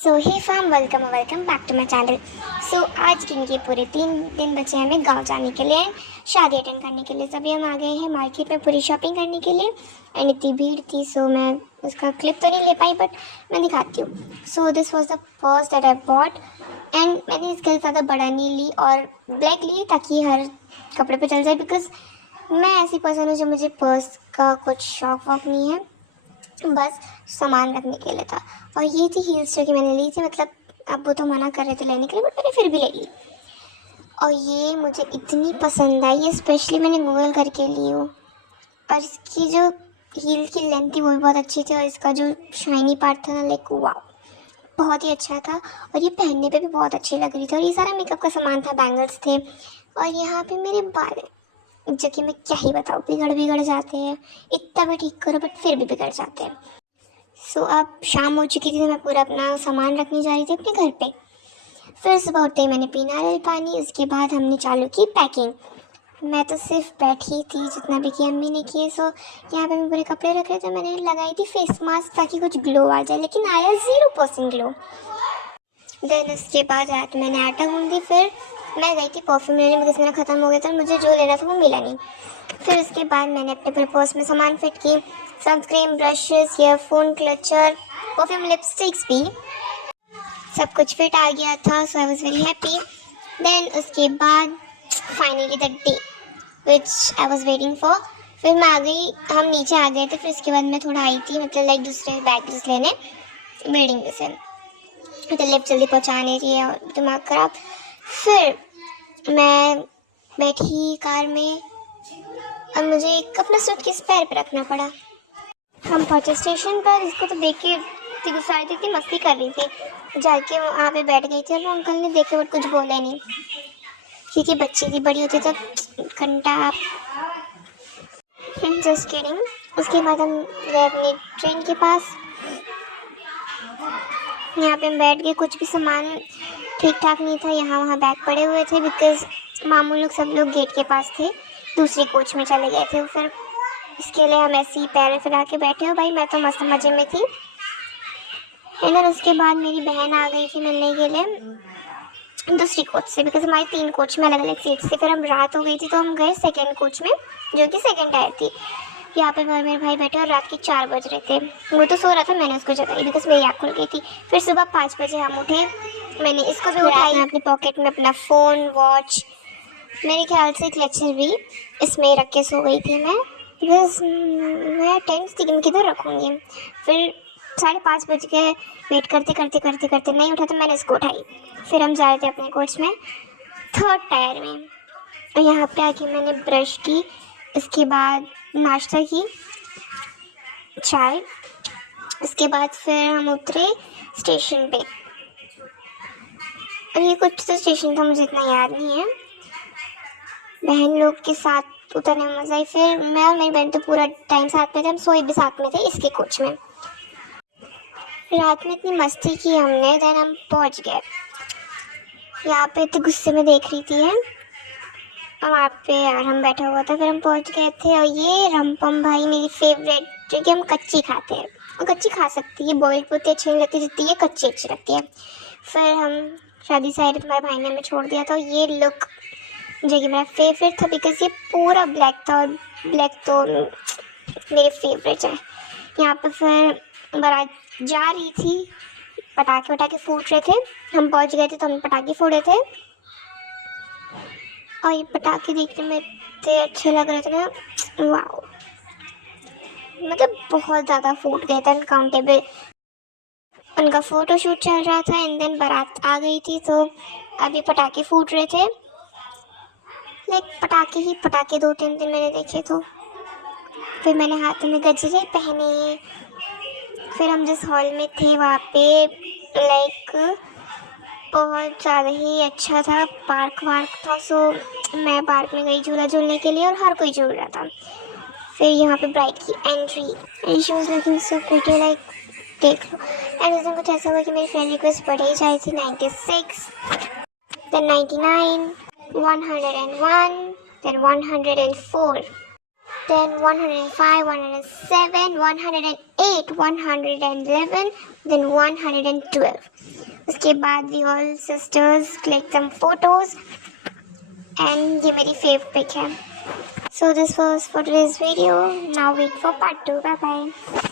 So hey fam, welcome welcome back to my channel. So आज दिन के पूरे 3 दिन बचे हैं हमें गांव जाने के लिए, शादी अटेंड करने के लिए। सभी हम आ गए हैं मार्केट में पूरी शॉपिंग करने के लिए एंड इतनी भीड़ थी, सो मैं उसका क्लिप तो नहीं ले पाई, बट मैं दिखाती हूँ। So this was the purse that I bought and मैंने इसके ज़्यादा बड़ा नहीं ली और ब्लैक ली ताकि हर कपड़े पे चल जाए, बिकॉज मैं ऐसी पर्सन हूँ जो मुझे पर्स का कुछ शौक वॉक नहीं है, बस सामान रखने के लिए था। और ये थी हील्स जो कि मैंने ली थी, मतलब अब वो तो मना कर रहे थे लेने के लिए, बट मैंने फिर भी ले ली। और ये मुझे इतनी पसंद आई, ये स्पेशली मैंने गूगल करके ली हूँ। और इसकी जो हील की लेंथ थी वो भी बहुत अच्छी थी, और इसका जो शाइनी पार्ट था ना, लाइक वाह, बहुत ही अच्छा था। और ये पहनने पे भी बहुत अच्छी लग रही थी। और ये सारा मेकअप का सामान था, बैंगल्स थे, और यहाँ पे मेरे बाल, जो कि मैं क्या ही बताऊँ, बिगड़ जाते हैं। इतना भी ठीक करो बट फिर भी बिगड़ जाते हैं। सो अब शाम हो चुकी थी, तो मैं पूरा अपना सामान रखने जा रही थी अपने घर पे। फिर सुबह उठते ही मैंने पी नारियल पानी, उसके बाद हमने चालू की पैकिंग। मैं तो सिर्फ बैठी थी, जितना भी किया अम्मी ने किए। सो यहाँ पे मैं पूरे कपड़े रख रहे थे, मैंने लगाई थी फेस मास्क ताकि कुछ ग्लो आ जाए, लेकिन आया 0% ग्लो। देन उसके बाद रात मैंने आटा गूंदी, फिर मैं गई थी परफ्यूम लेने, बिकॉज मेरा ख़त्म हो गया था, मुझे जो लेना था वो मिला नहीं। फिर उसके बाद मैंने अपने पूरे पर्स में सामान फिट की, sunscreen, brushes, earphone, clutcher, perfume, lipsticks भी सब कुछ फिट आ गया था। So I was very happy. Then उसके बाद finally the day which I was waiting for, फिर मैं आ गई, हम नीचे आ गए थे। फिर उसके बाद मैं थोड़ा आई थी, मतलब लाइक दूसरे बैग्स लेने बिल्डिंग में से, तो लिफ्ट जल्दी पहुँचा नहीं रही है और दिमाग ख़राब। फिर मैं बैठी कार में और मुझे एक अपना सूटकेस पैर पे रखना पड़ा। हम पहुँचे स्टेशन पर, इसको तो देख के इतनी गुस्सा आई थी, इतनी मस्ती कर रही थी। जाके वहाँ पे बैठ गई थी और वो अंकल ने देखे बट कुछ बोले नहीं, क्योंकि बच्ची थी, बड़ी होती तो घंटा। Just kidding. उसके बाद हम गए अपनी ट्रेन के पास। यहाँ पे हम बैठ गए, कुछ भी सामान ठीक ठाक नहीं था, यहाँ वहाँ बैग पड़े हुए थे, बिकॉज मामू लोग सब लोग गेट के पास थे, दूसरी कोच में चले गए थे। फिर इसके लिए हम ऐसे ही पैर फैला के बैठे हो। भाई मैं तो मस्त मज़े में थी। एंड देन उसके बाद मेरी बहन आ गई थी मिलने के लिए दूसरी कोच से, बिकॉज हमारी 3 कोच में अलग अलग सीट थी। फिर हम रात हो गई थी, तो हम गए सेकेंड कोच में, जो कि सेकेंड टायर थी। यहाँ पे मैं और मेरे भाई बैठे और रात के 4 बज रहे थे। वो तो सो रहा था, मैंने उसको जगाई बिकॉज मेरी आँख खुल गई थी। फिर सुबह 5 बजे हम उठे, मैंने इसको भी उठाई, अपनी पॉकेट में अपना फ़ोन, वॉच, मेरे ख्याल से क्लचर भी इसमें रख के सो गई थी मैं, बिकॉज मैं टेंस थी कि मैं किधर रखूँगी। फिर 5:30 बज गए, वेट करते करते करते करते नहीं उठा, तो मैंने इसको उठाई। फिर हम जा रहे थे अपने कोच में, थर्ड टायर में। और यहाँ पे आके मैंने ब्रश की, इसके बाद नाश्ता की, चाय। उसके बाद फिर हम उतरे स्टेशन पे, और ये कुछ तो स्टेशन था, मुझे इतना याद नहीं है। बहन लोग के साथ उतरने में मज़ा आई। फिर मैं और मेरी बहन तो पूरा टाइम साथ में थे, हम सोए भी साथ में थे इसके कोच में। रात में इतनी मस्ती की हमने, देन हम पहुंच गए। यहाँ पे तो गुस्से में देख रही थी है, और वहाँ पे यार हम बैठा हुआ था। फिर हम पहुंच गए थे, और ये रमपम भाई मेरी फेवरेट, जो कि हम कच्ची खाते हैं। और कच्ची खा सकती है, बॉइल्ड तो उतनी अच्छी नहीं लगती जितनी ये कच्ची अच्छी लगती है। फिर हम शादी से आए थे, तुम्हारे भाई ने हमें छोड़ दिया था। ये लुक जो कि मेरा फेवरेट था, बिकॉज ये पूरा ब्लैक था, और ब्लैक तो मेरे फेवरेट है। यहाँ पे फिर बारात जा रही थी, पटाखे वटाखे फूट रहे थे। हम पहुँच गए थे तो हमने पटाखे फोड़े थे, और ये पटाखे देखने में इतने अच्छे लग रहे थे ना, वाह, मतलब बहुत ज़्यादा फूट गए थे, अनकाउंटेबल। उनका फ़ोटोशूट चल रहा था एंड देन बारात आ गई थी, तो अभी पटाखे फूट रहे थे, लाइक पटाखे ही पटाखे। 2-3 दिन मैंने देखे। तो फिर मैंने हाथ में गजरे पहने। फिर हम जिस हॉल में थे वहाँ पे लाइक बहुत ज़्यादा ही अच्छा था, पार्क वार्क था। सो मैं पार्क में गई झूला झूलने के लिए, और हर कोई झूल रहा था। फिर यहाँ पे ब्राइड की entry, and she was looking so pretty, like देख लो। एंड उस दिन कुछ ऐसा हुआ कि मेरी फ्रेंड रिक्वेस्ट बढ़ ही जाई थी। 96, then 99, 101, then 104। then 105, 107, 108, 111, then 112. उसके बाद we all sisters click some photos and ये मेरी fave pic है. So this was for today's video. Now wait for part 2. Bye bye.